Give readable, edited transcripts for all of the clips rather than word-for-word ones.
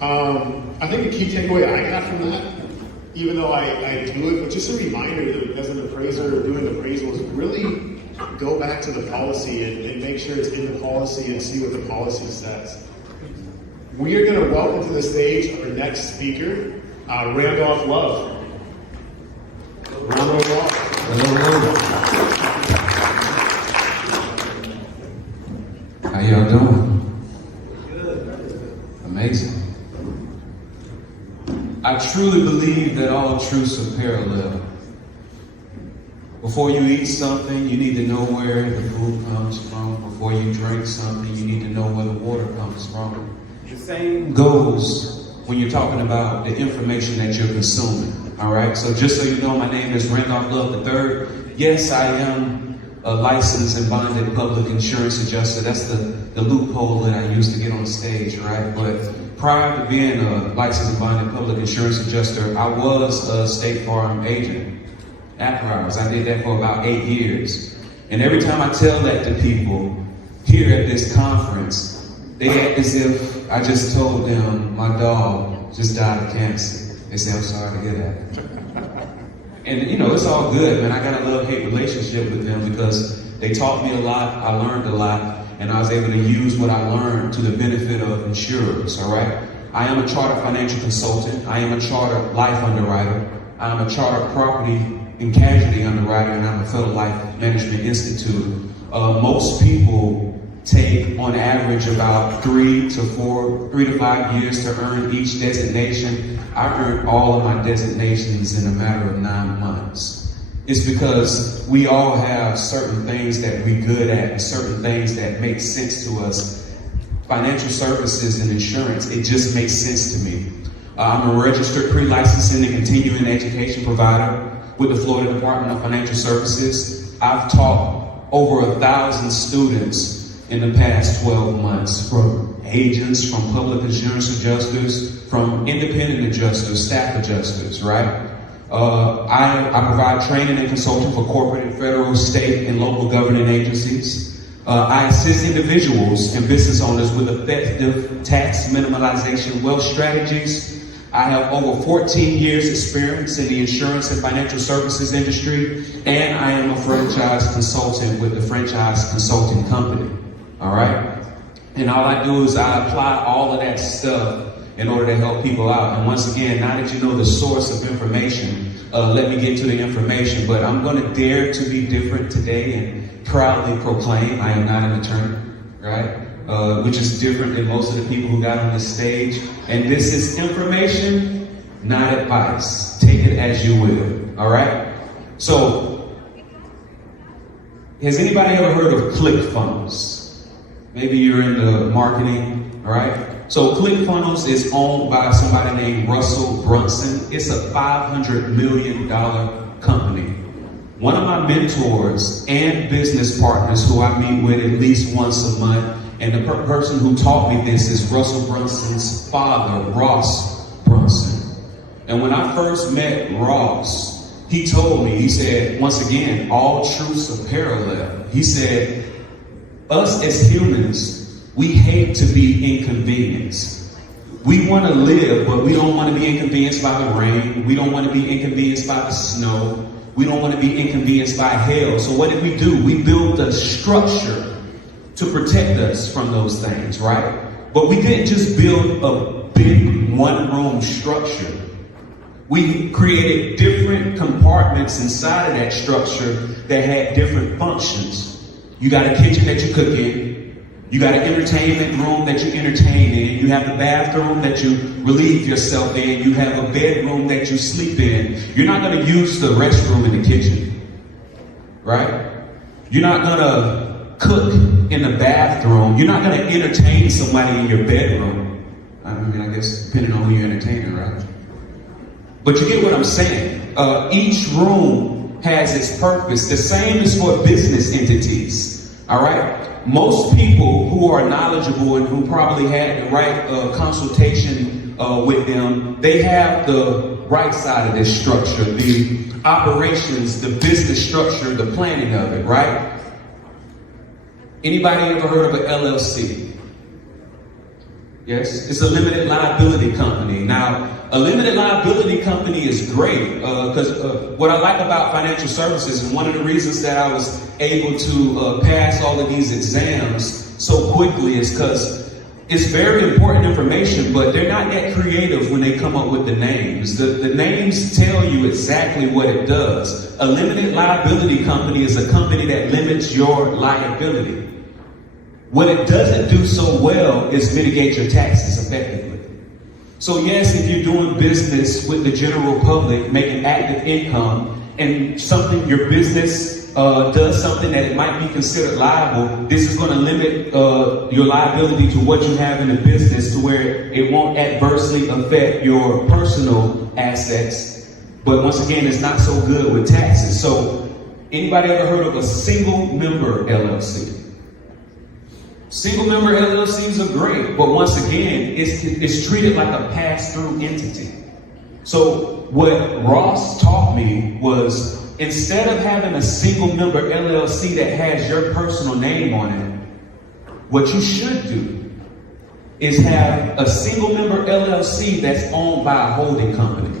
I think the key takeaway I got from that, even though I do it, but just a reminder that as an appraiser doing appraisals, really go back to the policy and make sure it's in the policy and see what the policy says. We are going to welcome to the stage our next speaker, Randolph Love. Randolph Love. How y'all doing? Good. Amazing. I truly believe that all truths are parallel. Before you eat something, you need to know where the food comes from. Before you drink something, you need to know where the water comes from. The same goes when you're talking about the information that you're consuming. All right, so just so you know, my name is Randolph Love III. Yes, I am a licensed and bonded public insurance adjuster. That's the loophole that I used to get on stage, right? But prior to being a licensed and bonded public insurance adjuster, I was a State Farm agent after hours. I did that for about 8 years. And every time I tell that to people here at this conference, they act as if I just told them my dog just died of cancer. They say, I'm sorry to hear that. And you know, it's all good, man. I got a love-hate relationship with them because they taught me a lot, I learned a lot, and I was able to use what I learned to the benefit of insurers, all right? I am a chartered financial consultant. I am a chartered life underwriter. I am a chartered property and casualty underwriter, and I'm a fellow Life Management Institute. Most people take on average about 3 to 5 years to earn each designation. I earned all of my designations in a matter of 9 months. It's because we all have certain things that we're good at and certain things that make sense to us. Financial services and insurance, it just makes sense to me. I'm a registered pre-licensing and continuing education provider with the Florida Department of Financial Services. I've taught over 1,000 students in the past 12 months, from agents, from public insurance adjusters, from independent adjusters, staff adjusters, right? I provide training and consulting for corporate and federal, state, and local governing agencies. I assist individuals and business owners with effective tax minimalization wealth strategies. I have over 14 years experience in the insurance and financial services industry, and I am a franchise consultant with the Franchise Consulting Company. All right? And all I do is I apply all of that stuff in order to help people out. And once again, now that you know the source of information, let me get to the information. But I'm going to dare to be different today and proudly proclaim I am not an attorney, right? Which is different than most of the people who got on this stage. And this is information, not advice. Take it as you will, all right? So, has anybody ever heard of ClickFunnels? Maybe you're into marketing, all right? So ClickFunnels is owned by somebody named Russell Brunson. It's a $500 million company. One of my mentors and business partners who I meet with at least once a month, and the person who taught me this is Russell Brunson's father, Ross Brunson. And when I first met Ross, he told me, he said, once again, all truths are parallel. He said, us as humans, we hate to be inconvenienced. We want to live, but we don't want to be inconvenienced by the rain. We don't want to be inconvenienced by the snow. We don't want to be inconvenienced by hail. So what did we do? We built a structure to protect us from those things, right? But we didn't just build a big one-room structure. We created different compartments inside of that structure that had different functions. You got a kitchen that you cook in. You got an entertainment room that you entertain in. You have the bathroom that you relieve yourself in. You have a bedroom that you sleep in. You're not going to use the restroom in the kitchen, right? You're not going to cook in the bathroom. You're not going to entertain somebody in your bedroom. I mean, I guess depending on who you're entertaining, right? But you get what I'm saying. Each room has its purpose. The same is for business entities, all right? Most people who are knowledgeable and who probably had the right consultation with them, they have the right side of this structure, the operations, the business structure, the planning of it, right? Anybody ever heard of an LLC? Yes, it's a limited liability company. Now, a limited liability company is great because what I like about financial services, and one of the reasons that I was able to pass all of these exams so quickly is because it's very important information, but they're not that creative when they come up with the names. The names tell you exactly what it does. A limited liability company is a company that limits your liability. What it doesn't do so well is mitigate your taxes effectively. So yes, if you're doing business with the general public, making active income, and your business does something that it might be considered liable, this is going to limit your liability to what you have in the business to where it won't adversely affect your personal assets. But once again, it's not so good with taxes. So anybody ever heard of a single member LLC? Single member LLCs are great, but once again, it's treated like a pass-through entity. So what Ross taught me was, instead of having a single member LLC that has your personal name on it, what you should do is have a single member LLC that's owned by a holding company.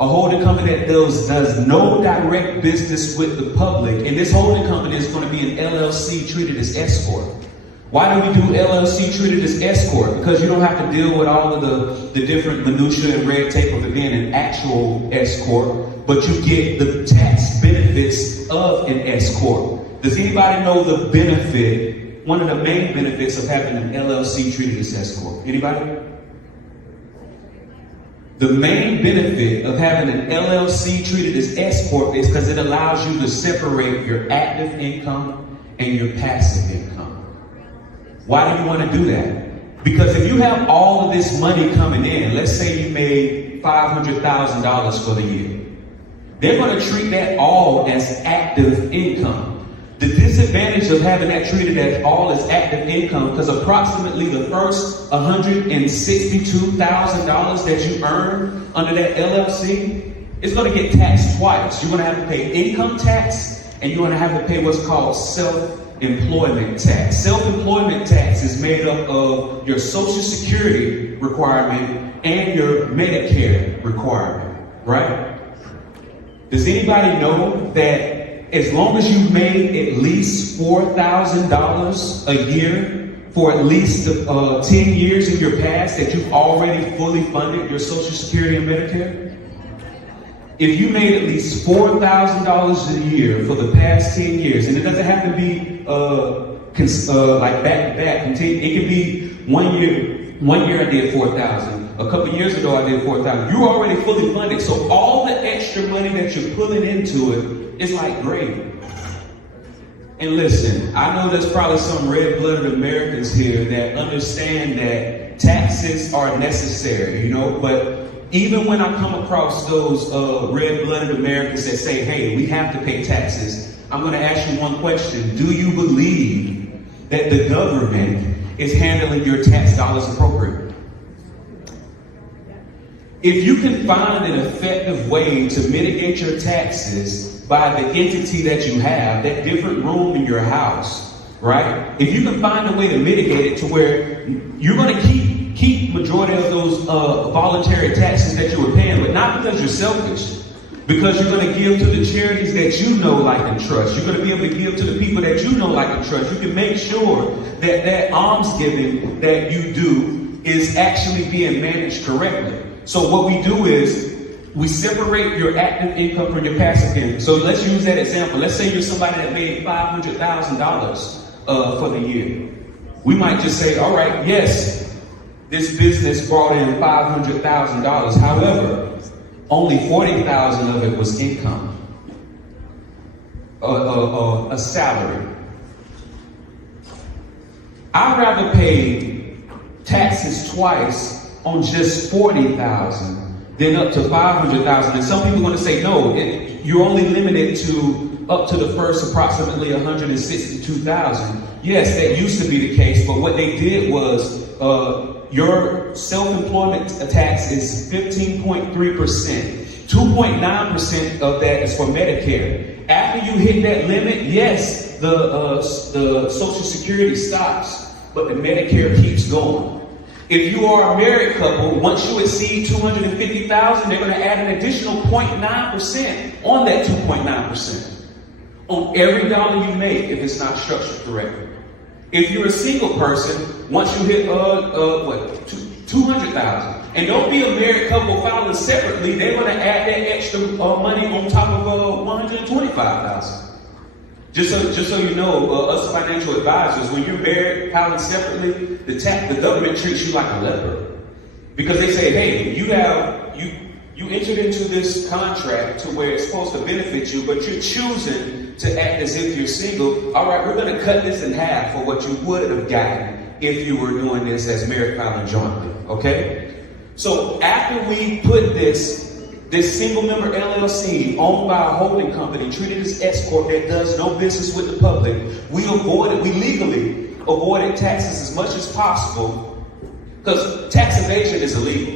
A holding company that does no direct business with the public, and this holding company is going to be an LLC treated as S-Corp. Why do we do LLC treated as S-Corp? Because you don't have to deal with all of the different minutiae and red tape of it being an actual S-Corp, but you get the tax benefits of an S-Corp. Does anybody know the benefit, one of the main benefits of having an LLC treated as S-Corp? Anybody? The main benefit of having an LLC treated as S-Corp is because it allows you to separate your active income and your passive income. Why do you want to do that? Because if you have all of this money coming in, let's say you made $500,000 for the year, they're going to treat that all as active income. The disadvantage of having that treated as all as active income, because approximately the first $162,000 that you earn under that LLC is going to get taxed twice. You're going to have to pay income tax, and you're going to have to pay what's called self-employment tax. Self-employment tax is made up of your Social Security requirement and your Medicare requirement, right? Does anybody know that as long as you've made at least $4,000 a year for at least 10 years in your past, that you've already fully funded your Social Security and Medicare? If you made at least $4,000 a year for the past 10 years, and it doesn't have to be like back to back, it can be 1 year. 1 year I did 4,000. A couple years ago I did 4,000. You're already fully funded, so all the extra money that you're pulling into it is like gravy. And listen, I know there's probably some red-blooded Americans here that understand that taxes are necessary, you know, but even when I come across those red-blooded Americans that say, hey, we have to pay taxes, I'm going to ask you one question. Do you believe that the government is handling your tax dollars appropriately? If you can find an effective way to mitigate your taxes by the entity that you have, that different room in your house, right? If you can find a way to mitigate it to where you're going to keep majority of those voluntary taxes that you were paying, but not because you're selfish, because you're going to give to the charities that you know, like, and trust. You're going to be able to give to the people that you know, like, and trust. You can make sure that that almsgiving that you do is actually being managed correctly. So what we do is we separate your active income from your passive income. So let's use that example. Let's say you're somebody that made $500,000 for the year. We might just say, all right, yes, this business brought in $500,000. However, only $40,000 of it was income, a salary. I'd rather pay taxes twice on just $40,000 than up to $500,000. And some people are going to say, no, you're only limited to up to the first approximately $162,000. Yes, that used to be the case, but what they did was your self-employment tax is 15.3%. 2.9% of that is for Medicare. After you hit that limit, yes, the Social Security stops, but the Medicare keeps going. If you are a married couple, once you exceed $250,000, they're going to add an additional 0.9% on that 2.9% on every dollar you make if it's not structured correctly. If you're a single person, once you hit 200,000, and don't be a married couple filing separately, they're going to add that extra money on top of 125,000. Just so you know, us financial advisors, when you're married, filing separately, the government treats you like a leper, because they say, hey, you entered into this contract to where it's supposed to benefit you, but you're choosing to act as if you're single. All right, we're going to cut this in half for what you would have gotten if you were doing this as married filing jointly. Okay? So after we put this single member LLC owned by a holding company, treated as S corp that does no business with the public, we legally avoided taxes as much as possible, because tax evasion is illegal.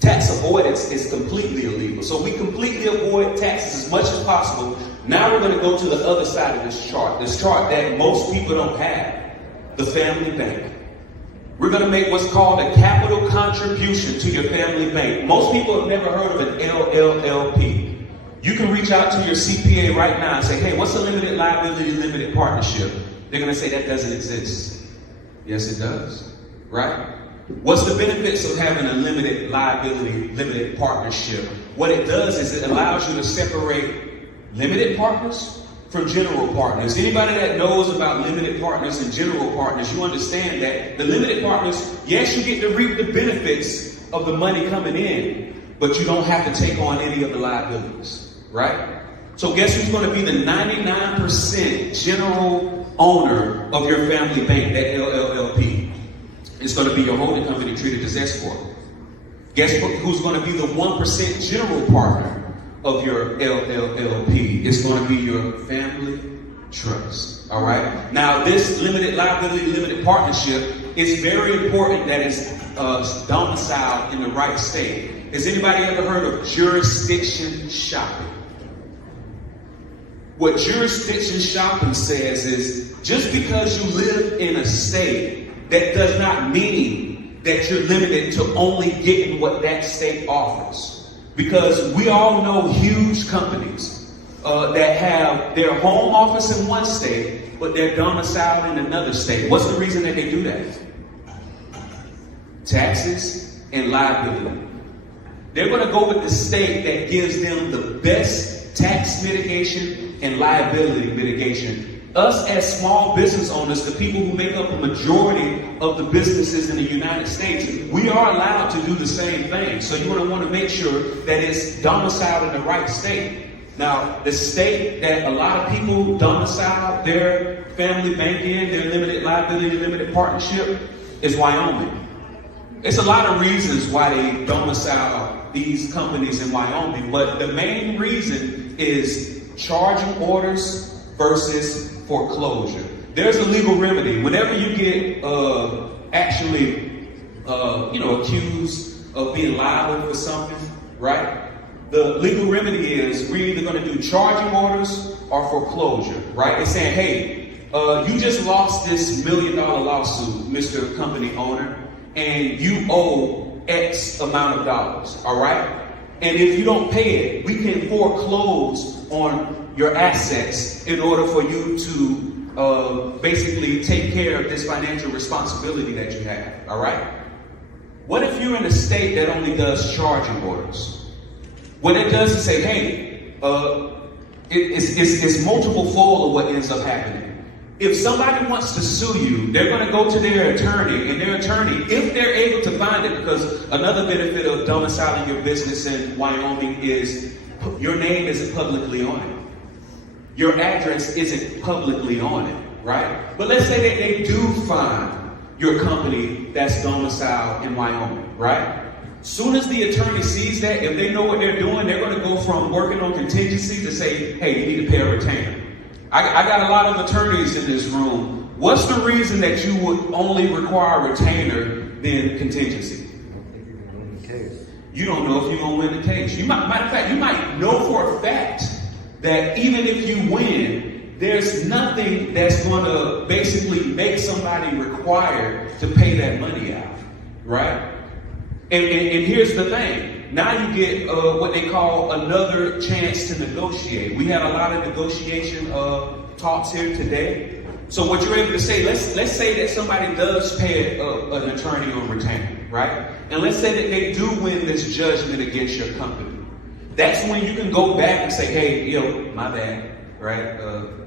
Tax avoidance is completely illegal. So we completely avoid taxes as much as possible. Now we're going to go to the other side of this chart that most people don't have, the family bank. We're going to make what's called a capital contribution to your family bank. Most people have never heard of an LLLP. You can reach out to your CPA right now and say, hey, what's a limited liability, limited partnership? They're going to say that doesn't exist. Yes, it does. Right? What's the benefits of having a limited liability, limited partnership? What it does is it allows you to separate limited partners from general partners. Anybody that knows about limited partners and general partners, you understand that the limited partners, yes, you get to reap the benefits of the money coming in, but you don't have to take on any of the liabilities, right? So guess who's going to be the 99% general owner of your family bank, that LLLP? It's going to be your holding company treated as S corp. Guess who's going to be the 1% general partner of your LLLP? It's going to be your family trust. All right. Now, this limited liability, limited partnership is very important that it's domiciled in the right state. Has anybody ever heard of jurisdiction shopping? What jurisdiction shopping says is just because you live in a state, that does not mean that you're limited to only getting what that state offers. Because we all know huge companies that have their home office in one state, but they're domiciled in another state. What's the reason that they do that? Taxes and liability. They're going to go with the state that gives them the best tax mitigation and liability mitigation. Us as small business owners, the people who make up the majority of the businesses in the United States, we are allowed to do the same thing. So you're going to want to make sure that it's domiciled in the right state. Now, the state that a lot of people domicile their family bank in, their limited liability, limited partnership, is Wyoming. It's a lot of reasons why they domicile these companies in Wyoming, but the main reason is charging orders versus foreclosure. There's a legal remedy. Whenever you get accused of being liable for something, right? The legal remedy is we're either going to do charging orders or foreclosure, right? It's saying, hey, you just lost this $1 million lawsuit, Mr. Company Owner, and you owe X amount of dollars, all right? And if you don't pay it, we can foreclose on your assets in order for you to basically take care of this financial responsibility that you have, all right? What if you're in a state that only does charging orders? What it does is say, hey, it's multiple fold of what ends up happening. If somebody wants to sue you, they're going to go to their attorney, and their attorney, if they're able to find it, because another benefit of domiciling your business in Wyoming is your name isn't publicly on it. Your address isn't publicly on it, right? But let's say that they do find your company that's domiciled in Wyoming, right? Soon as the attorney sees that, if they know what they're doing, they're going to go from working on contingency to say, hey, you need to pay a retainer. I got a lot of attorneys in this room. What's the reason that you would only require a retainer than contingency? You don't know if you're going to win the case. Matter of fact, you might know for a fact that even if you win, there's nothing that's going to basically make somebody required to pay that money out. right? And here's the thing. Now you get what they call another chance to negotiate. We had a lot of negotiation talks here today. So what you're able to say, let's say that somebody does pay an attorney on retainer, right? And let's say that they do win this judgment against your company. That's when you can go back and say, hey, my bad, right?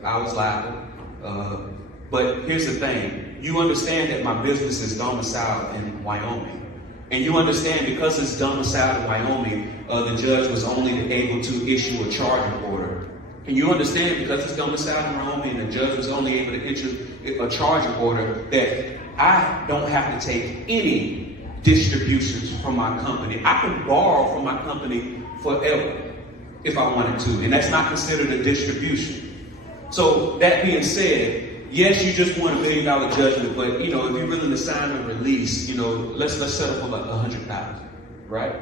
I was liable. But here's the thing. You understand that my business is domiciled in Wyoming. And you understand because it's domiciled in Wyoming, the judge was only able to issue a charging order. And you understand because it's domiciled in Wyoming, the judge was only able to issue a charging order that I don't have to take any distributions from my company. I can borrow from my company forever if I wanted to. And that's not considered a distribution. So that being said, yes, you just want $1 million judgment, but if you're willing to sign a release, let's settle for like $100,000, right?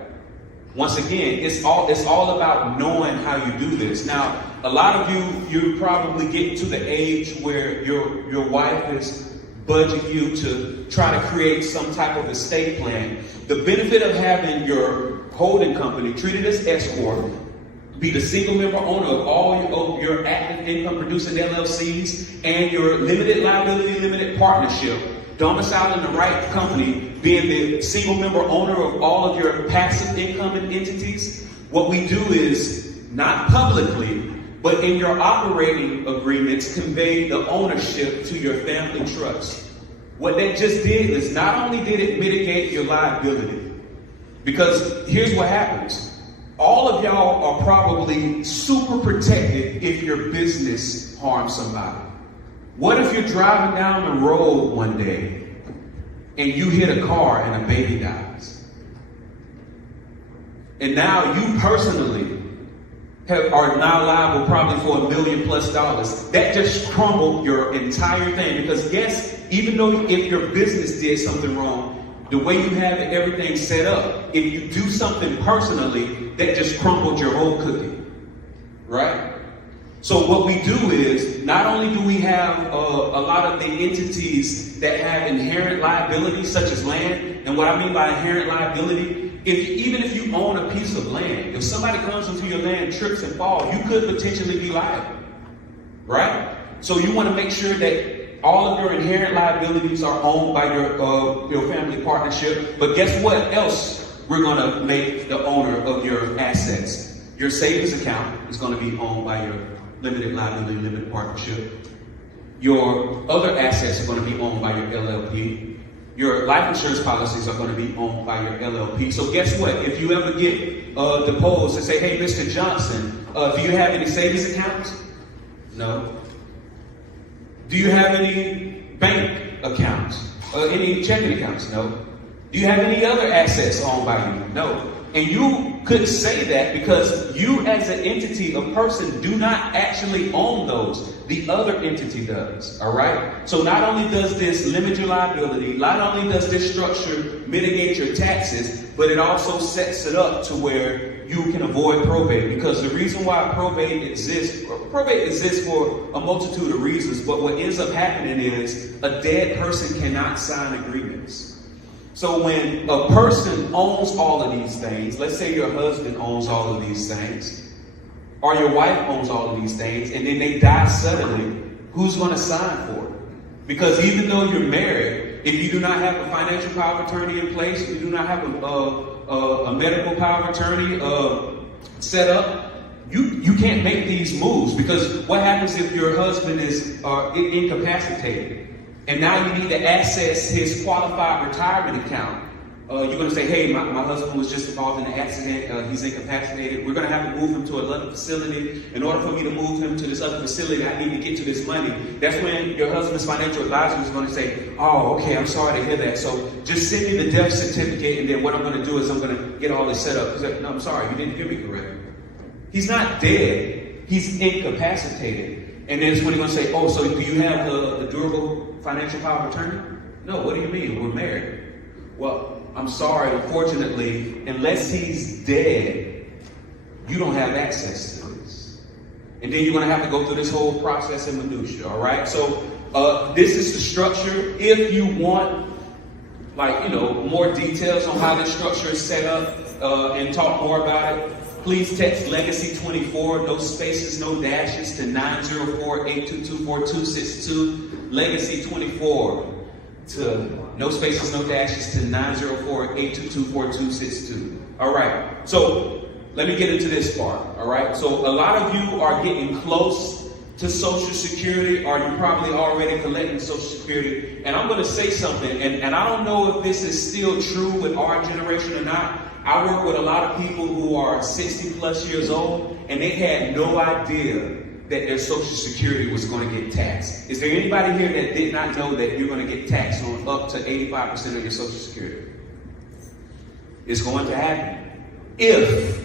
Once again, it's all about knowing how you do this. Now, a lot of you probably get to the age where your wife is budgeting you to try to create some type of estate plan. The benefit of having your holding company treated as S corp, be the single member owner of all your active income producing LLCs and your limited liability limited partnership, domiciled in the right company, being the single member owner of all of your passive income entities. What we do is not publicly, but in your operating agreements, convey the ownership to your family trust. What that just did is not only did it mitigate your liability, because here's what happens. All of y'all are probably super protected if your business harms somebody. What if you're driving down the road one day and you hit a car and a baby dies? And now you personally are now liable probably for $1 million plus. That just crumbled your entire thing. Because yes, even though if your business did something wrong, the way you have everything set up, if you do something personally, that just crumbled your whole cookie, right? So what we do is, not only do we have a lot of the entities that have inherent liability, such as land, and what I mean by inherent liability, even if you own a piece of land, if somebody comes into your land, trips and falls, you could potentially be liable, right? So you want to make sure that all of your inherent liabilities are owned by your family partnership. But guess what else we're going to make the owner of your assets? Your savings account is going to be owned by your limited liability limited partnership. Your other assets are going to be owned by your LLP. Your life insurance policies are going to be owned by your LLP. So guess what? If you ever get deposed and say, hey, Mr. Johnson, do you have any savings accounts? No. Do you have any bank accounts? Any checking accounts? No. Do you have any other assets owned by you? No. And you could say that because you as an entity, a person, do not actually own those. The other entity does, all right? So not only does this limit your liability, not only does this structure mitigate your taxes, but it also sets it up to where you can avoid probate. Because the reason why probate exists for a multitude of reasons, but what ends up happening is a dead person cannot sign agreements. So when a person owns all of these things, let's say your husband owns all of these things, or your wife owns all of these things, and then they die suddenly, who's going to sign for it? Because even though you're married, if you do not have a financial power of attorney in place, if you do not have a medical power of attorney set up, you can't make these moves. Because what happens if your husband is incapacitated? And now you need to access his qualified retirement account. You're going to say, hey, my husband was just involved in an accident. He's incapacitated. We're going to have to move him to another facility. In order for me to move him to this other facility, I need to get to this money. That's when your husband's financial advisor is going to say, oh, okay, I'm sorry to hear that. So just send me the death certificate, and then what I'm going to do is I'm going to get all this set up. He's like, no, I'm sorry, you didn't hear me correct. He's not dead. He's incapacitated. And then it's when he's going to say, oh, so do you have the durable financial power of attorney? No, what do you mean? We're married. Well, I'm sorry, unfortunately, unless he's dead, you don't have access to this. And then you're going to have to go through this whole process in minutia, all right? So this is the structure. If you want like, more details on how this structure is set up and talk more about it, please text Legacy 24, no spaces, no dashes, to 904-822-4262. Legacy 24 to no spaces, no dashes, to 904-822-4262. All right, so let me get into this part. All right, so a lot of you are getting close to Social Security, or you're probably already collecting Social Security. And I'm going to say something, and I don't know if this is still true with our generation or not. I work with a lot of people who are 60 plus years old, and they had no idea that their Social Security was going to get taxed. Is there anybody here that did not know that you're going to get taxed on up to 85% of your Social Security? It's going to happen if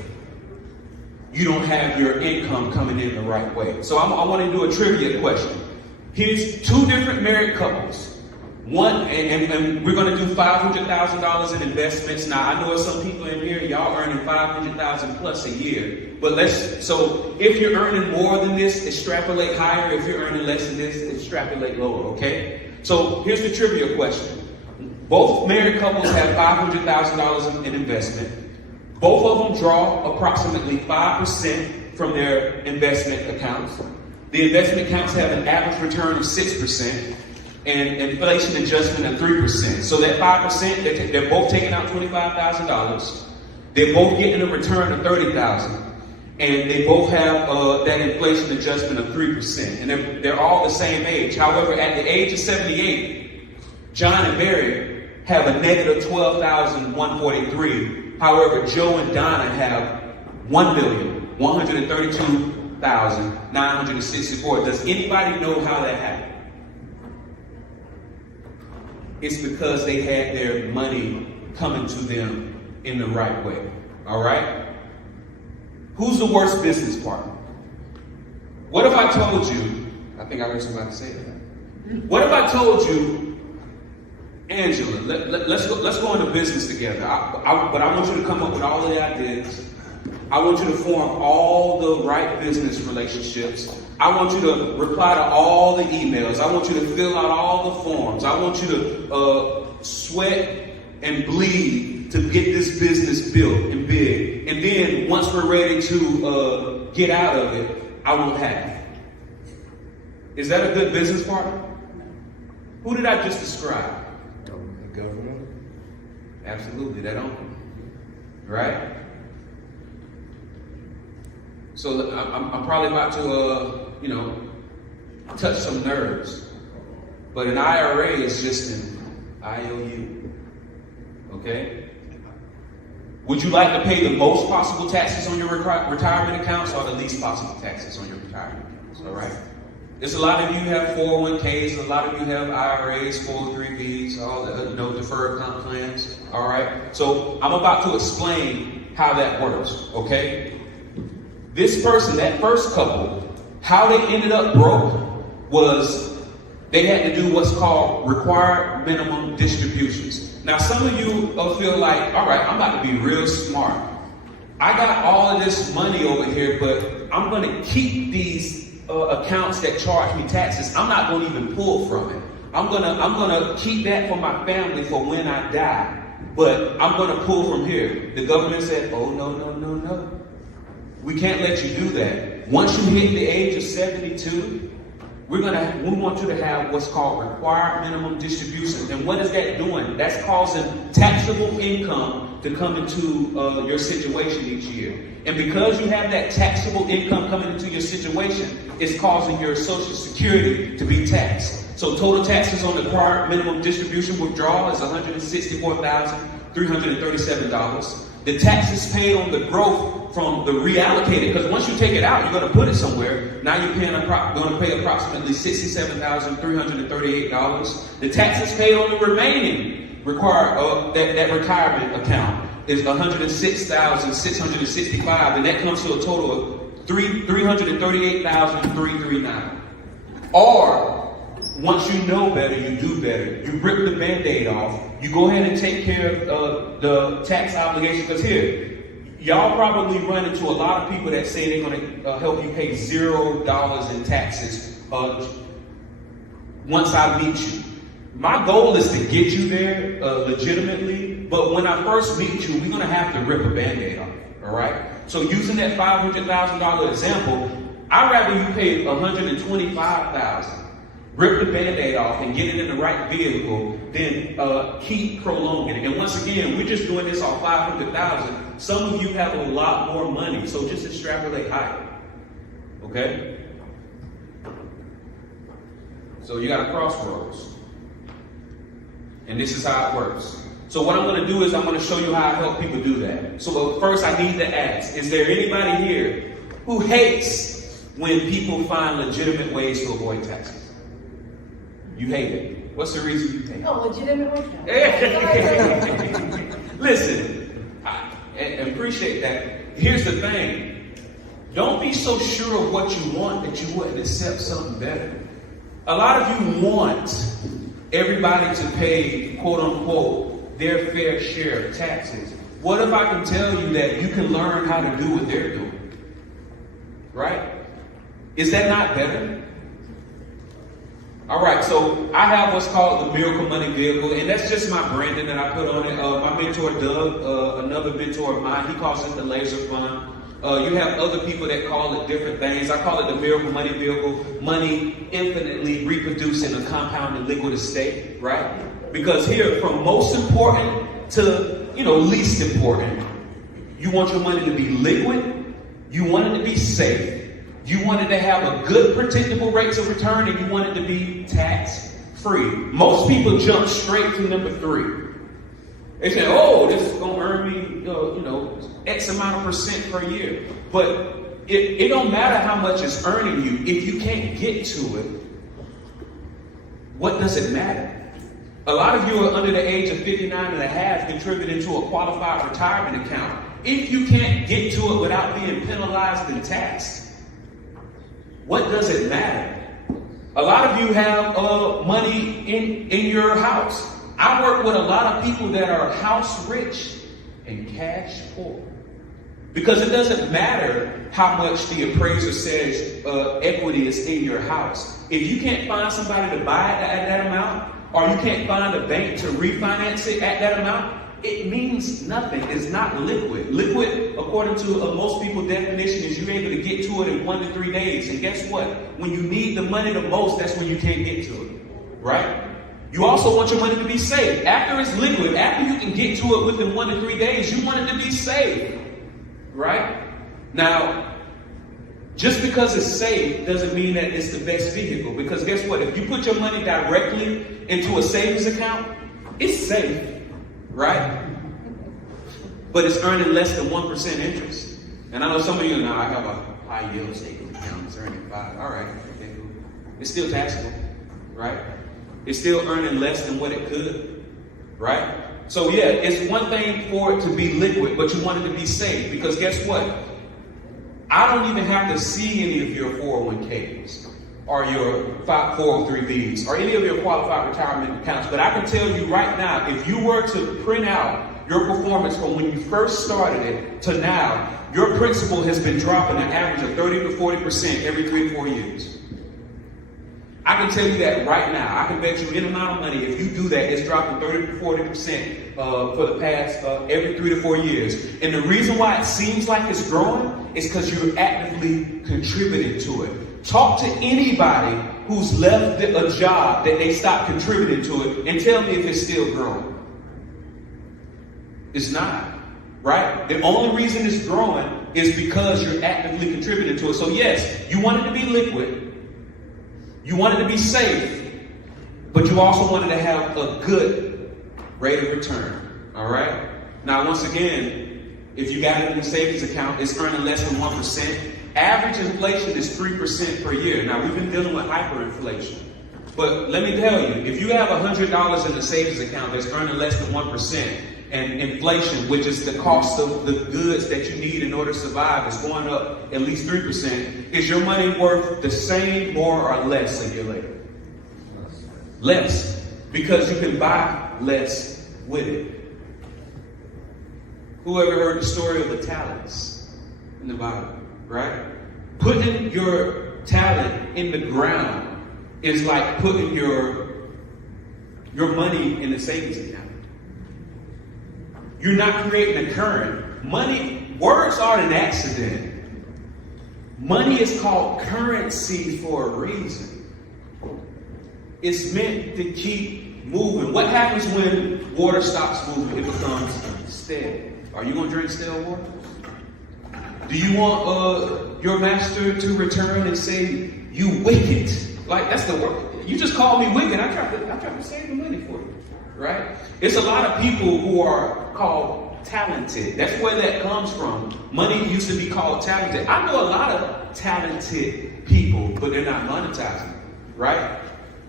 you don't have your income coming in the right way. So I want to do a trivia question. Here's two different married couples. One, and we're going to do $500,000 in investments. Now, I know some people in here, y'all earning $500,000 plus a year. But so if you're earning more than this, extrapolate higher. If you're earning less than this, extrapolate lower, okay? So here's the trivia question. Both married couples have $500,000 in investment. Both of them draw approximately 5% from their investment accounts. The investment accounts have an average return of 6% and inflation adjustment of 3%. So that 5%, they're both taking out $25,000. They're both getting a return of $30,000. And they both have that inflation adjustment of 3%. And they're all the same age. However, at the age of 78, John and Mary have a negative $12,143. However, Joe and Donna have $1,132,964. Does anybody know how that happened? It's because they had their money coming to them in the right way. All right? Who's the worst business partner? What if I told you, I think I heard somebody say that. What if I told you, Angela, let's go into business together. But I want you to come up with all of the ideas. I want you to form all the right business relationships. I want you to reply to all the emails. I want you to fill out all the forms. I want you to sweat and bleed to get this business built and big. And then once we're ready to get out of it, I will have. Is that a good business partner? Who did I just describe? Government. Absolutely, that don't. Right? So I'm probably about to, touch some nerves. But an IRA is just an IOU. Okay? Would you like to pay the most possible taxes on your retirement accounts or the least possible taxes on your retirement accounts? All right? There's a lot of you have 401ks, a lot of you have IRAs, 403bs, all the deferred comp plans. All right? So I'm about to explain how that works, okay? This person, that first couple, how they ended up broke was they had to do what's called required minimum distributions. Now, some of you feel like, all right, I'm about to be real smart. I got all of this money over here, but I'm going to keep these accounts that charge me taxes. I'm not going to even pull from it. I'm gonna keep that for my family for when I die, but I'm going to pull from here. The government said, oh, no. We can't let you do that. Once you hit the age of 72, we want you to have what's called required minimum distributions. And what is that doing? That's causing taxable income to come into your situation each year. And because you have that taxable income coming into your situation, it's causing your Social Security to be taxed. So total taxes on the required minimum distribution withdrawal is $164,337. The taxes paid on the growth from the reallocated, because once you take it out, you're going to put it somewhere. Now you're going to pay approximately $67,338. The taxes paid on the remaining required that retirement account is $106,665, and that comes to a total of $338,339. Or once you know better, you do better. You rip the Band-Aid off. You go ahead and take care of the tax obligation. Because here, y'all probably run into a lot of people that say they're going to help you pay $0 in taxes once I meet you. My goal is to get you there legitimately, but when I first meet you, we're gonna have to rip a Band-Aid off, all right? So using that $500,000 example, I'd rather you pay $125,000, rip the Band-Aid off and get it in the right vehicle than keep prolonging it. And once again, we're just doing this off $500,000. Some of you have a lot more money, so just extrapolate higher, okay? So you got a crossroads. And this is how it works. So what I'm going to do is I'm going to show you how I help people do that. So first I need to ask, is there anybody here who hates when people find legitimate ways to avoid taxes? You hate it. What's the reason you hate it? Oh, legitimate ways. Listen, I appreciate that. Here's the thing. Don't be so sure of what you want that you wouldn't accept something better. A lot of you want everybody to pay, quote unquote, their fair share of taxes. What if I can tell you that you can learn how to do what they're doing? Right? Is that not better? All right, so I have what's called the Miracle Money Vehicle, and that's just my branding that I put on it. My mentor, Doug, another mentor of mine, he calls it the Laser Fund. You have other people that call it different things. I call it the Miracle Money Vehicle, money infinitely reproducing a compounded liquid estate, right? Because here, from most important to, least important, you want your money to be liquid, you want it to be safe, you want it to have a good predictable rates of return, and you want it to be tax-free. Most people jump straight to number 3. They say, oh, this is going to earn me, X amount of percent per year. But it don't matter how much it's earning you. If you can't get to it, what does it matter? A lot of you are under the age of 59 and a half contributing to a qualified retirement account. If you can't get to it without being penalized and taxed, what does it matter? A lot of you have money in your house. I work with a lot of people that are house rich and cash poor. Because it doesn't matter how much the appraiser says equity is in your house. If you can't find somebody to buy it at that amount, or you can't find a bank to refinance it at that amount, it means nothing. It's not liquid. Liquid, according to most people's definition, is you're able to get to it in 1 to 3 days. And guess what? When you need the money the most, that's when you can't get to it. Right? You also want your money to be safe. After it's liquid, after you can get to it within 1 to 3 days, you want it to be safe. Right? Now, just because it's safe doesn't mean that it's the best vehicle. Because guess what? If you put your money directly into a savings account, it's safe. Right? But it's earning less than 1% interest. And I know some of you know I have a high yield savings account. It's earning 5. All right. Okay, cool. It's still taxable. Right? It's still earning less than what it could. Right? So yeah, it's one thing for it to be liquid, but you want it to be safe. Because guess what? I don't even have to see any of your 401ks or your 403bs or any of your qualified retirement accounts. But I can tell you right now, if you were to print out your performance from when you first started it to now, your principal has been dropping an average of 30 to 40% every 3 to 4 years. I can tell you that right now. I can bet you any amount of money, if you do that, it's dropping 30 to 40% for the past every 3 to 4 years. And the reason why it seems like it's growing is because you're actively contributing to it. Talk to anybody who's left a job that they stopped contributing to it and tell me if it's still growing. It's not, right? The only reason it's growing is because you're actively contributing to it. So yes, you want it to be liquid. You want it to be safe, but you also wanted to have a good rate of return, all right? Now, once again, if you got it in a savings account, it's earning less than 1%. Average inflation is 3% per year. Now, we've been dealing with hyperinflation. But let me tell you, if you have $100 in a savings account that's earning less than 1%, and inflation, which is the cost of the goods that you need in order to survive, is going up at least 3%, is your money worth the same, more, or less a year later? Less. Because you can buy less with it. Who ever heard the story of the talents in the Bible, right? Putting your talent in the ground is like putting your your money in the savings account. You're not creating a current. Money, words aren't an accident. Money is called currency for a reason. It's meant to keep moving. What happens when water stops moving? It becomes stale. Are you going to drink stale water? Do you want your master to return and say, you wicked? Like, that's the word. You just called me wicked. I tried to save the money for you, right? It's a lot of people who are called talented. That's where that comes from. Money used to be called talented. I know a lot of talented people, but they're not monetizing, right?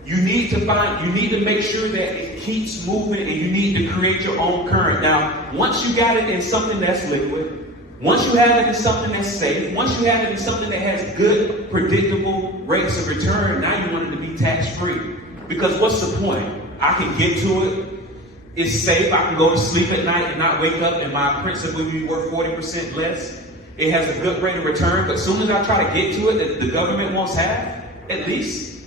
You need to make sure that it keeps moving, and you need to create your own current. Now, once you got it in something that's liquid, once you have it in something that's safe, once you have it in something that has good, predictable rates of return, now you want it to be tax-free. Because what's the point? I can get to it. It's safe. I can go to sleep at night and not wake up, and my principal will be worth 40% less. It has a good rate of return, but as soon as I try to get to it, that the government wants half, at least.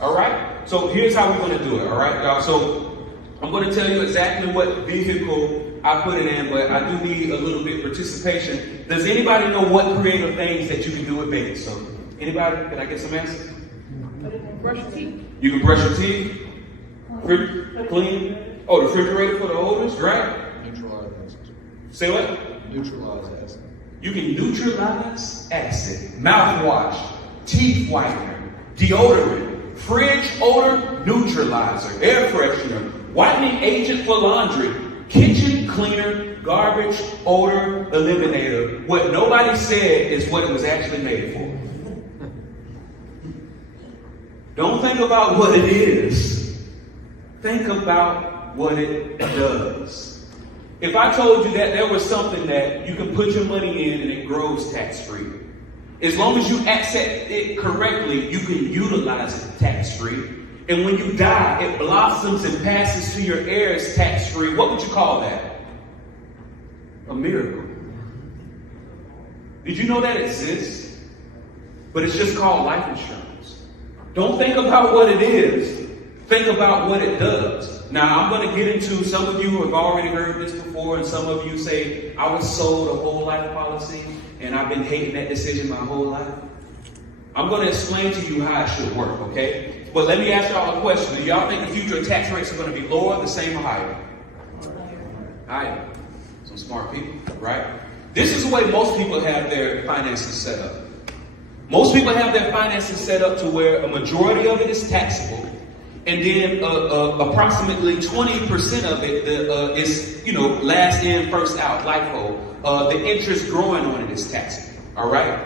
All right? So here's how we're going to do it. All right, y'all? So I'm going to tell you exactly what vehicle I put it in, but I do need a little bit of participation. Does anybody know what creative things that you can do with baking soda? Anybody? Can I get some answers? Brush your teeth. You can brush your teeth. Clean. Oh, the refrigerator for the odors, right? Neutralize acid. Say what? Neutralize acid. You can neutralize acid, mouthwash, teeth whitener, deodorant, fridge odor neutralizer, air freshener, whitening agent for laundry, kitchen cleaner, garbage odor eliminator. What nobody said is what it was actually made for. Don't think about what it is. Think about what it does. If I told you that there was something that you can put your money in and it grows tax-free, as long as you accept it correctly, you can utilize it tax-free. And when you die, it blossoms and passes to your heirs tax-free. What would you call that? A miracle. Did you know that exists? But it's just called life insurance. Don't think about what it is. Think about what it does. Now, I'm going to get into, some of you have already heard this before, and some of you say, I was sold a whole life policy, and I've been hating that decision my whole life. I'm going to explain to you how it should work, okay? But let me ask y'all a question. Do y'all think the future tax rates are going to be lower, the same, or higher? Higher. Some smart people, right? This is the way most people have their finances set up. Most people have their finances set up to where a majority of it is taxable, and then approximately 20% of it is, last in, first out, LIFO. The interest growing on it is taxable, all right?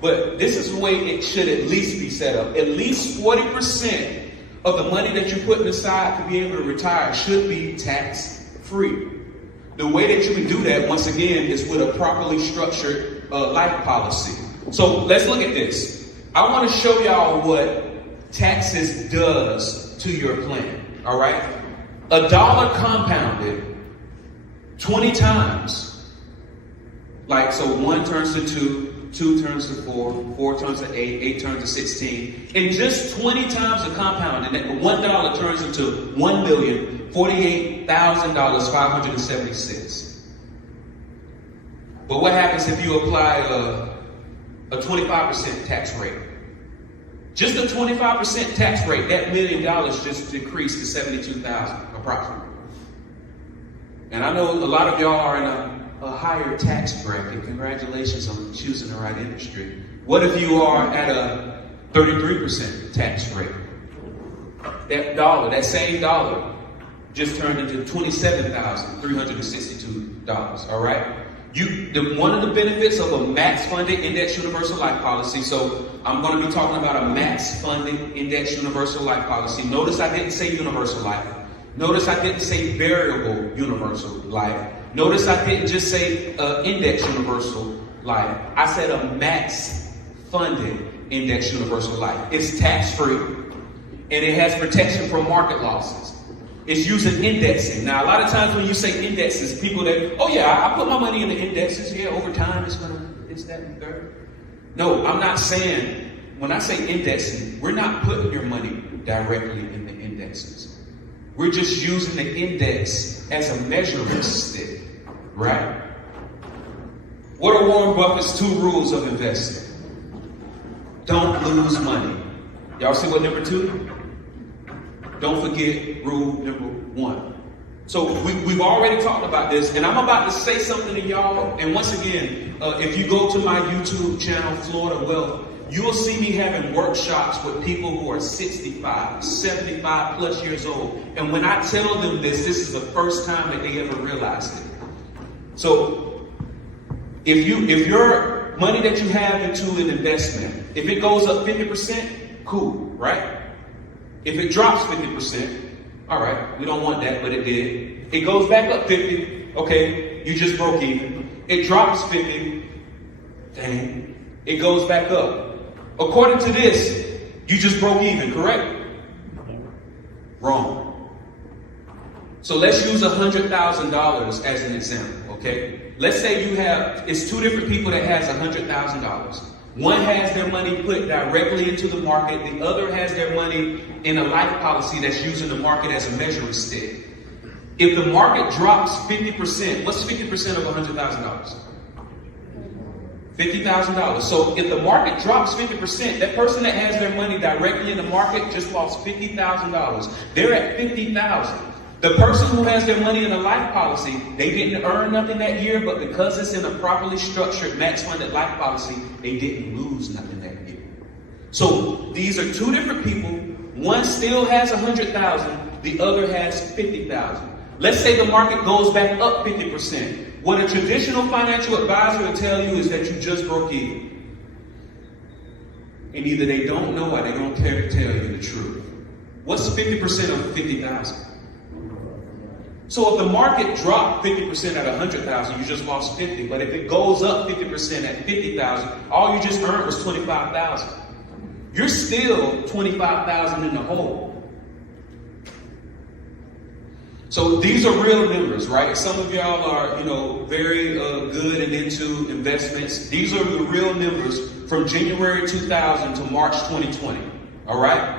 But this is the way it should at least be set up. At least 40% of the money that you're putting aside to be able to retire should be tax-free. The way that you can do that, once again, is with a properly structured life policy. So let's look at this. I want to show y'all what taxes does to your plan, all right? $1 compounded 20 times. Like, so 1 turns to 2, 2 turns to 4, 4 turns to 8, 8 turns to 16. And just 20 times of compounding, that $1 turns into $1,048,576. But what happens if you apply a 25% tax rate? Just a 25% tax rate, that $1 million just decreased to $72,000 approximately. And I know a lot of y'all are in a higher tax bracket. Congratulations on choosing the right industry. What if you are at a 33% tax rate? That same dollar just turned into $27,362, all right? One of the benefits of a max-funded index universal life policy, so I'm going to be talking about a max-funded index universal life policy. Notice I didn't say universal life. Notice I didn't say variable universal life. Notice I didn't just say index universal life. I said a max-funded index universal life. It's tax-free, and it has protection from market losses. It's using indexing. Now, a lot of times when you say indexes, people that, oh yeah, I put my money in the indexes. Yeah, over time it's that and third. No, I'm not saying, when I say indexing, we're not putting your money directly in the indexes. We're just using the index as a measuring stick, right? What are Warren Buffett's 2 rules of investing? Don't lose money. Y'all see what number 2? Don't forget rule number 1. So we've already talked about this, and I'm about to say something to y'all. And once again, if you go to my YouTube channel, Florida Wealth, you will see me having workshops with people who are 65, 75 plus years old. And when I tell them this is the first time that they ever realized it. So if your money that you have into an investment, if it goes up 50%, cool, right? If it drops 50%, all right, we don't want that, but it did. It goes back up 50, okay, you just broke even. It drops 50, dang, it goes back up. According to this, you just broke even, correct? Wrong. So let's use $100,000 as an example, okay? Let's say it's 2 different people that has $100,000. One has their money put directly into the market. The other has their money in a life policy that's using the market as a measuring stick. If the market drops 50%, what's 50% of $100,000? $50,000. So if the market drops 50%, that person that has their money directly in the market just lost $50,000. They're at $50,000. The person who has their money in a life policy, they didn't earn nothing that year, but because it's in a properly structured, max-funded life policy, they didn't lose nothing that year. So these are 2 different people. One still has $100,000, the other has $50,000. Let's say the market goes back up 50%. What a traditional financial advisor will tell you is that you just broke even. And either they don't know or they don't care to tell you the truth. What's 50% of 50,000? So if the market dropped 50% at 100,000, you just lost 50. But if it goes up 50% at 50,000, all you just earned was 25,000. You're still 25,000 in the hole. So these are real numbers, right? Some of y'all are, very good and into investments. These are the real numbers from January 2000 to March 2020. All right.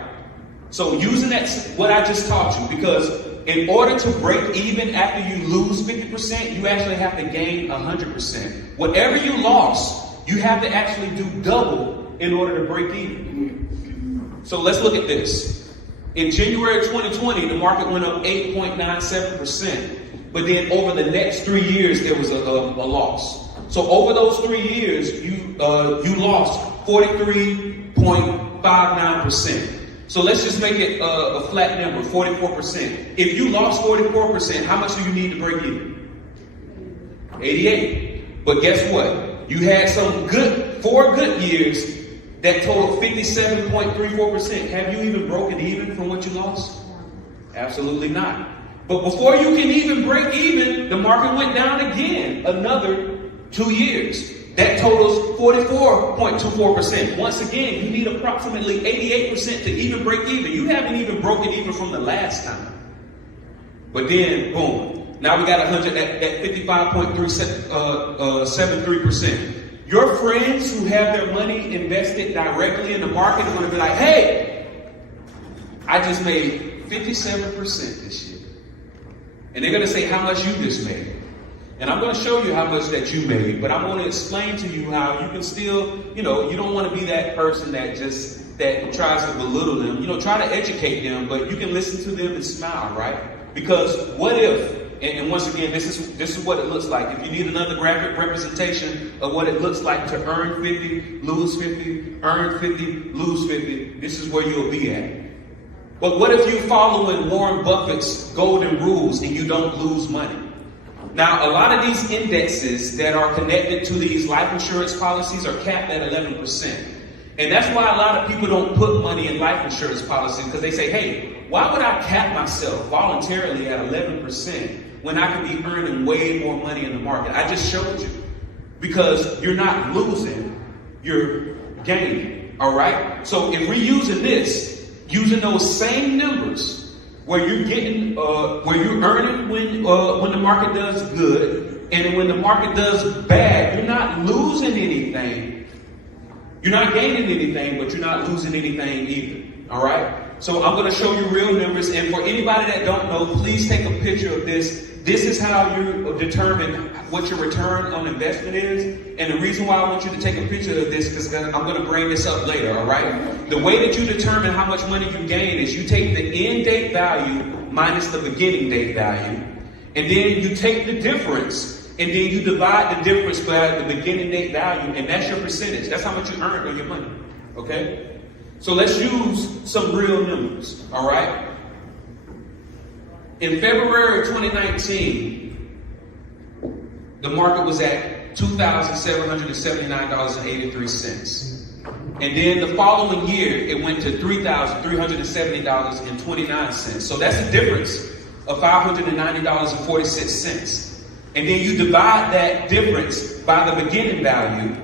So using what I just taught you, because in order to break even after you lose 50%, you actually have to gain 100%. Whatever you lost, you have to actually do double in order to break even. So let's look at this. In January 2020, the market went up 8.97%. But then over the next 3 years, there was a loss. So over those 3 years, you lost 43.59%. So let's just make it a flat number, 44%. If you lost 44%, how much do you need to break even? 88. But guess what? You had 4 good years that totaled 57.34%. Have you even broken even from what you lost? Absolutely not. But before you can even break even, the market went down again another 2 years. That totals 44.24%. Once again, you need approximately 88% to even break even. You haven't even broken even from the last time. But then, boom. Now we got 100 at 55.73%. Your friends who have their money invested directly in the market are going to be like, hey, I just made 57% this year. And they're going to say how much you just made. And I'm going to show you how much that you made, but I'm going to explain to you how you can still, you don't want to be that person that tries to belittle them. Try to educate them, but you can listen to them and smile, right? Because what if, and once again, this is what it looks like. If you need another graphic representation of what it looks like to earn 50, lose 50, earn 50, lose 50, this is where you'll be at. But what if you're following Warren Buffett's golden rules and you don't lose money? Now, a lot of these indexes that are connected to these life insurance policies are capped at 11%. And that's why a lot of people don't put money in life insurance policies, because they say, hey, why would I cap myself voluntarily at 11% when I could be earning way more money in the market? I just showed you. Because you're not losing, you're gaining. All right? So if we're using this, using those same numbers, where you're getting, where you're earning when the market does good, and then when the market does bad, you're not losing anything. You're not gaining anything, but you're not losing anything either. All right. So I'm going to show you real numbers. And for anybody that don't know, please take a picture of this. This is how you determine what your return on investment is. And the reason why I want you to take a picture of this, because I'm going to bring this up later, all right? The way that you determine how much money you gain is you take the end date value minus the beginning date value. And then you take the difference, and then you divide the difference by the beginning date value, and that's your percentage. That's how much you earned on your money, okay? So let's use some real numbers, all right? In February of 2019, the market was at $2,779.83. And then the following year, it went to $3,370.29. So that's a difference of $590.46. And then you divide that difference by the beginning value,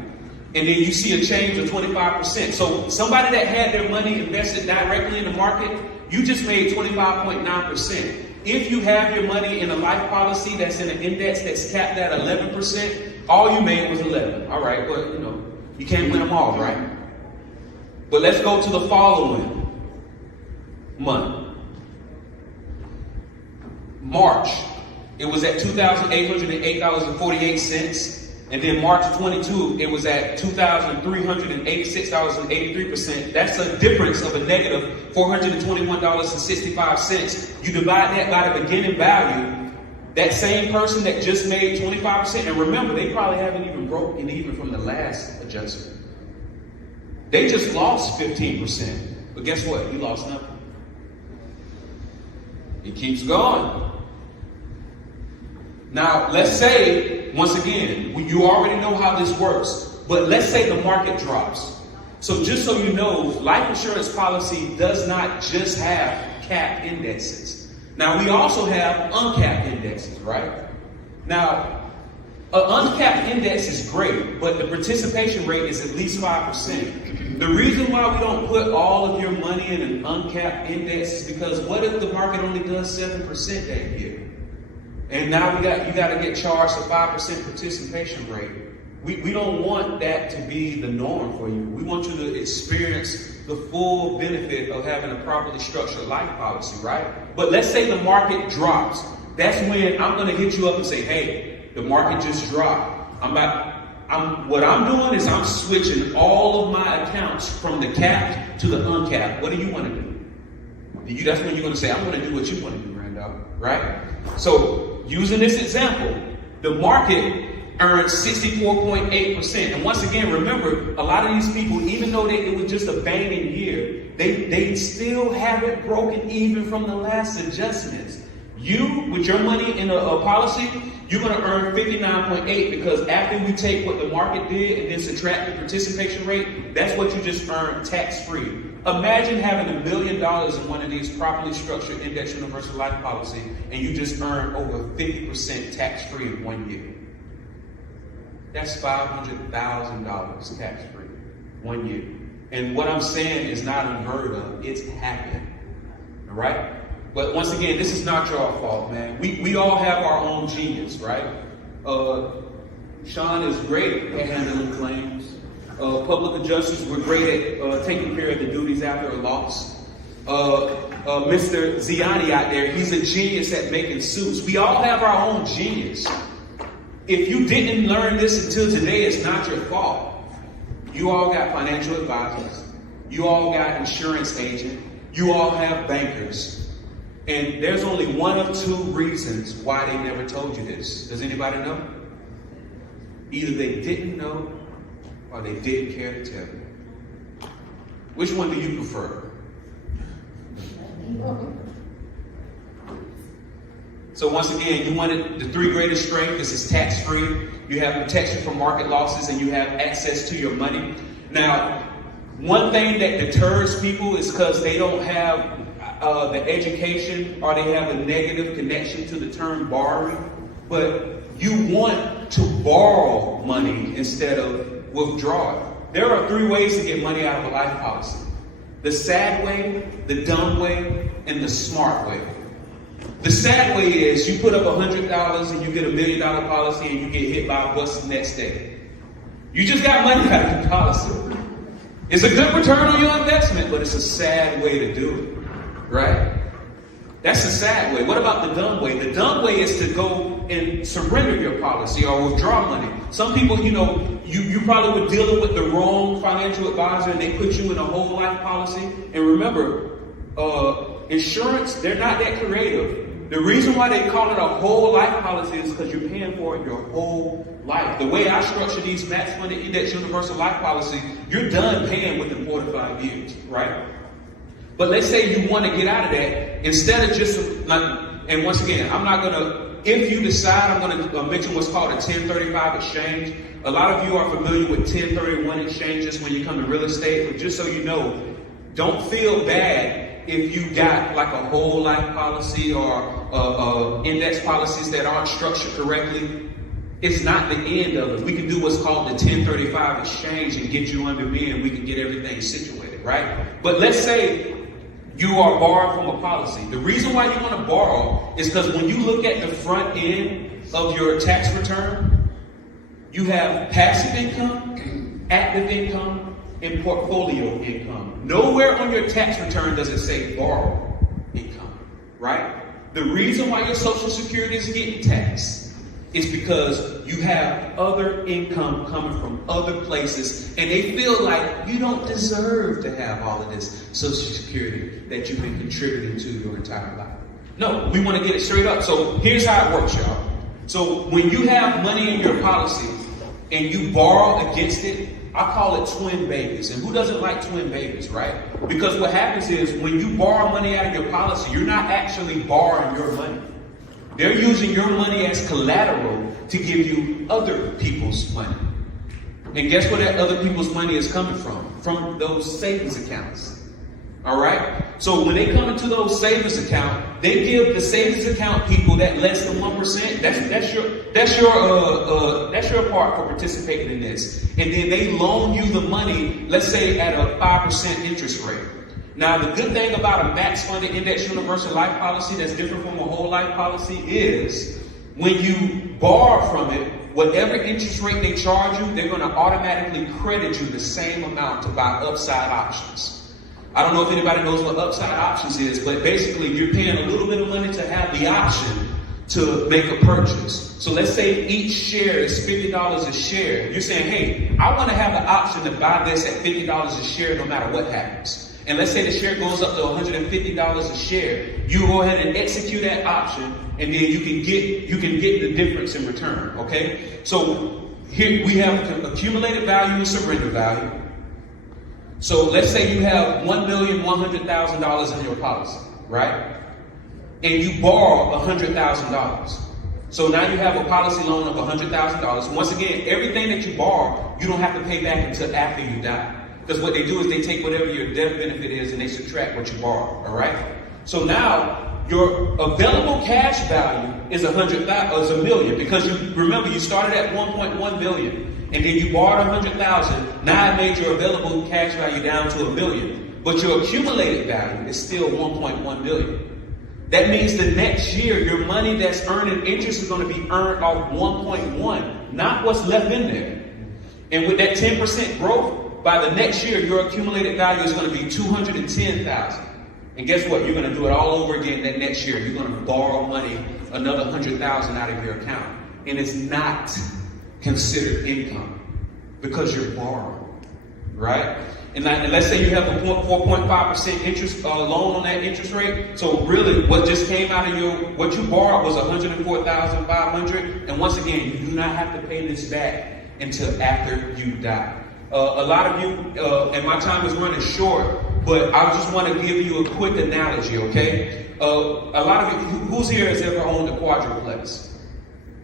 and then you see a change of 25%. So somebody that had their money invested directly in the market, you just made 25.9%. If you have your money in a life policy that's in an index that's capped at 11%, all you made was 11. All right, well, you can't win them all, right? But let's go to the following month. March, it was at $2,808.48. And then March 22, it was at $2,386.83%. That's a difference of a negative $421.65. You divide that by the beginning value, that same person that just made 25%, and remember, they probably haven't even broken even from the last adjustment. They just lost 15%. But guess what? You lost nothing. It keeps going. Now, let's say, once again, you already know how this works, but let's say the market drops. So just so you know, life insurance policy does not just have capped indexes. Now, we also have uncapped indexes, right? Now, an uncapped index is great, but the participation rate is at least 5%. The reason why we don't put all of your money in an uncapped index is because what if the market only does 7% that year? And now you got to get charged a 5% participation rate. We don't want that to be the norm for you. We want you to experience the full benefit of having a properly structured life policy, right? But let's say the market drops. That's when I'm going to hit you up and say, hey, the market just dropped. What I'm doing is I'm switching all of my accounts from the capped to the uncapped. What do you want to do? That's when you're going to say, I'm going to do what you want to do, Randolph, right? So, using this example, the market earned 64.8%. And once again, remember, a lot of these people, even though it was just a banging year, they still haven't broken even from the last adjustments. You, with your money in a policy, you're going to earn 59.8 because after you take what the market did and then subtract the participation rate, that's what you just earned tax-free. Imagine having $1 million in one of these properly structured index universal life policy and you just earn over 50% tax-free in 1 year. That's $500,000 tax-free, 1 year. And what I'm saying is not unheard of, it's happened, all right? But once again, this is not your fault, man. We all have our own genius, right? Sean is great at handling claims. Public adjusters were great at taking care of the duties after a loss. Mr. Ziani out there, he's a genius at making suits. We all have our own genius. If you didn't learn this until today, it's not your fault. You all got financial advisors. You all got insurance agents. You all have bankers. And there's only one of two reasons why they never told you this. Does anybody know? Either they didn't know or they didn't care to tell you. Which one do you prefer? So once again, you wanted the three greatest strengths. This is tax-free. You have protection from market losses and you have access to your money. Now, one thing that deters people is because they don't have the education or they have a negative connection to the term borrowing. But you want to borrow money instead of withdraw it. There are three ways to get money out of a life policy. The sad way, the dumb way, and the smart way. The sad way is you put up $100 and you get $1 million policy and you get hit by a bus the next day. You just got money out of the policy. It's a good return on your investment, but it's a sad way to do it. right? That's the sad way. What about the dumb way? The dumb way is to go and surrender your policy or withdraw money. Some people, you probably were dealing with the wrong financial advisor and they put you in a whole life policy. And remember, insurance, they're not that creative. The reason why they call it a whole life policy is because you're paying for it your whole life. The way I structure these max funded index universal life policy, you're done paying within 4 to 5 years, right? But let's say you want to get out of that, instead of just, and once again, I'm not going to, if you decide, I'm going to mention what's called a 1035 exchange. A lot of you are familiar with 1031 exchanges when you come to real estate, but just so you know, don't feel bad if you got like a whole life policy or index policies that aren't structured correctly. It's not the end of it. We can do what's called the 1035 exchange and get you under me and we can get everything situated, right? But let's say you are borrowing from a policy. The reason why you want to borrow is because when you look at the front end of your tax return, you have passive income, active income, and portfolio income. Nowhere on your tax return does it say borrow income, right? The reason why your Social Security is getting taxed is because you have other income coming from other places and they feel like you don't deserve to have all of this Social Security that you've been contributing to your entire life. No, we want to get it straight up. So here's how it works, y'all. So when you have money in your policy and you borrow against it, I call it twin babies. And who doesn't like twin babies, right? Because what happens is when you borrow money out of your policy, you're not actually borrowing your money. They're using your money as collateral to give you other people's money. And guess where that other people's money is coming from? From those savings accounts. All right? So when they come into those savings accounts, they give the savings account people that less than 1%. That's your part for participating in this. And then they loan you the money, let's say at a 5% interest rate. Now, the good thing about a max funded index universal life policy that's different from a whole life policy is when you borrow from it, whatever interest rate they charge you, they're going to automatically credit you the same amount to buy upside options. I don't know if anybody knows what upside options is, but basically you're paying a little bit of money to have the option to make a purchase. So let's say each share is $50 a share. You're saying, hey, I want to have the option to buy this at $50 a share no matter what happens. And let's say the share goes up to $150 a share. You go ahead and execute that option, and then you can get the difference in return. Okay? So here we have accumulated value and surrender value. So let's say you have $1,100,000 in your policy, right? And you borrow $100,000. So now you have a policy loan of $100,000. Once again, everything that you borrow, you don't have to pay back until after you die. Because what they do is they take whatever your death benefit is and they subtract what you borrow, all right? So now your available cash value is $1 million because you remember you started at 1.1 billion and then you borrowed 100,000. Now I made your available cash value down to $1 million, but your accumulated value is still 1.1 billion. That means the next year your money that's earning interest is going to be earned off 1.1, not what's left in there. And with that 10% growth, by the next year, your accumulated value is going to be 210,000. And guess what? You're going to do it all over again that next year. You're going to borrow money, another 100,000 out of your account. And it's not considered income because you're borrowing, right? And let's say you have a 4.5% interest loan on that interest rate. So really, what just came out of what you borrowed was 104,500. And once again, you do not have to pay this back until after you die. A lot of you, and my time is running short, but I just want to give you a quick analogy, okay? A lot of you, who's here has ever owned a quadruplex?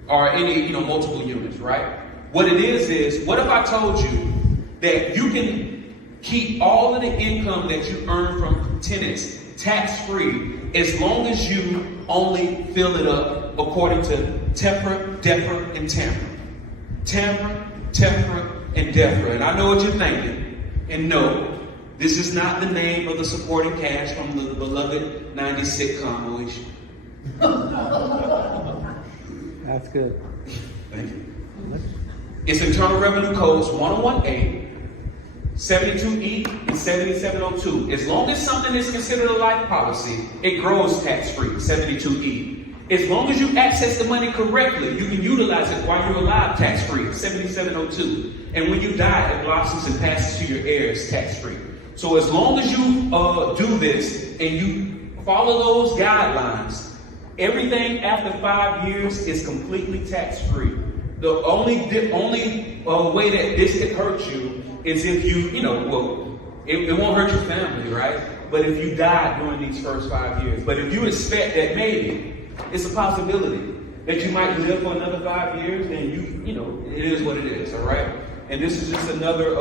Or any, multiple units, right? What it is, what if I told you that you can keep all of the income that you earn from tenants tax-free as long as you only fill it up according to TEFRA, DEFRA, and TAMRA. TAMRA, TEFRA, and DEFRA. And I know what you're thinking. And no, this is not the name of the supporting cast from the beloved 90s sitcom Moesha. That's good. Thank you. It's Internal Revenue Codes 1018, 72E and 7702. As long as something is considered a life policy, it grows tax-free, 72E. As long as you access the money correctly, you can utilize it while you're alive tax-free, 7702. And when you die, it blossoms and passes to your heirs tax-free. So as long as you do this and you follow those guidelines, everything after 5 years is completely tax-free. The only way that this could hurt you is if it won't hurt your family, right? But if you die during these first 5 years. But if you expect that maybe it's a possibility that you might live for another 5 years, then it is what it is, all right? And this is just another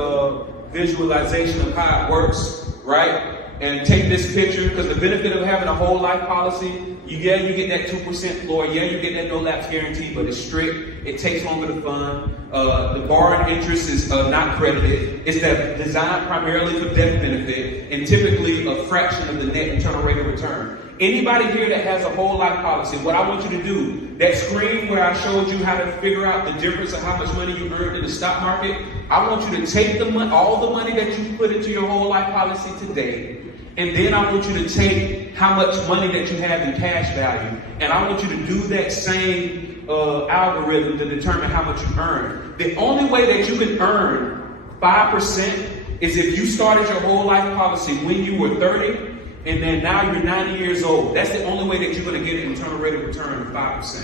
visualization of how it works, right? And take this picture, because the benefit of having a whole life policy, you get that 2% floor, you get that no lapse guarantee, but it's strict, it takes longer to fund, the borrowed interest is not credited, it's designed primarily for death benefit, and typically a fraction of the net internal rate of return. Anybody here that has a whole life policy, what I want you to do, that screen where I showed you how to figure out the difference of how much money you earned in the stock market, I want you to take all the money that you put into your whole life policy today, and then I want you to take how much money that you have in cash value, and I want you to do that same algorithm to determine how much you earn. The only way that you can earn 5% is if you started your whole life policy when you were 30, and then now you're 90 years old. That's the only way that you're going to get an internal rate of return of 5%.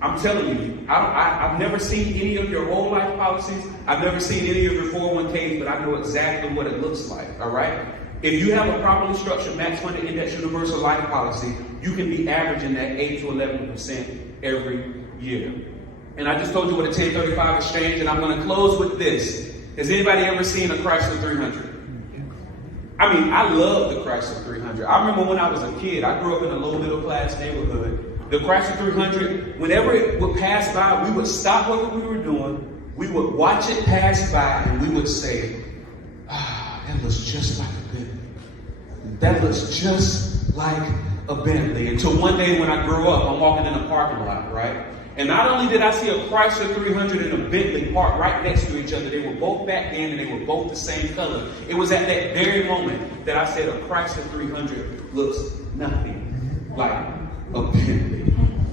I'm telling you, I've never seen any of your whole life policies. I've never seen any of your 401ks, but I know exactly what it looks like, all right? If you have a properly structured max funded index universal life policy, you can be averaging that 8 to 11% every year. And I just told you what a 1035 exchange, and I'm going to close with this. Has anybody ever seen a Chrysler 300? I mean, I love the Chrysler 300. I remember when I was a kid, I grew up in a low middle class neighborhood. The Chrysler 300, whenever it would pass by, we would stop what we were doing, we would watch it pass by, and we would say, that looks just like a Bentley. That looks just like a Bentley. Until one day when I grew up, I'm walking in a parking lot, right? And not only did I see a Chrysler 300 and a Bentley parked right next to each other, they were both back then and they were both the same color. It was at that very moment that I said a Chrysler 300 looks nothing like a Bentley.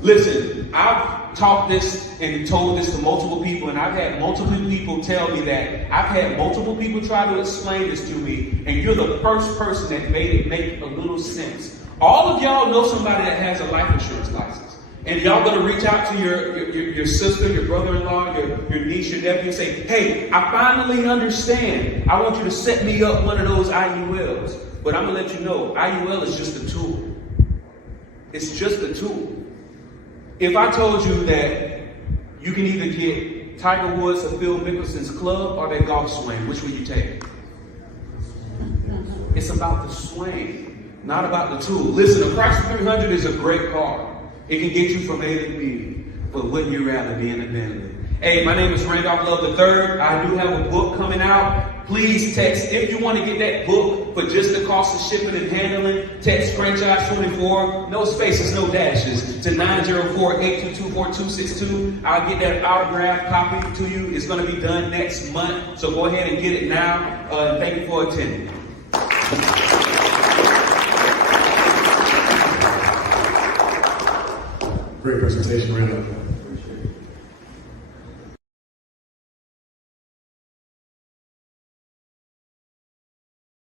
Listen, I've taught this and told this to multiple people, and I've had multiple people tell me that. I've had multiple people try to explain this to me, and you're the first person that made it make a little sense. All of y'all know somebody that has a life insurance license. And y'all gonna reach out to your sister, your brother-in-law, your niece, your nephew, and say, hey, I finally understand. I want you to set me up one of those IULs. But I'm gonna let you know, IUL is just a tool. It's just a tool. If I told you that you can either get Tiger Woods or Phil Mickelson's club or their golf swing, which would you take? It's about the swing, not about the tool. Listen, a Chrysler 300 is a great car. It can get you from A to B, but wouldn't you rather be in a Bentley? Hey, my name is Randolph Love III. I do have a book coming out. Please text, if you want to get that book for just the cost of shipping and handling, text franchise 24, no spaces, no dashes, to 904-822-4262. I'll get that autographed copy to you. It's going to be done next month, so go ahead and get it now. And thank you for attending. Great presentation, Randolph.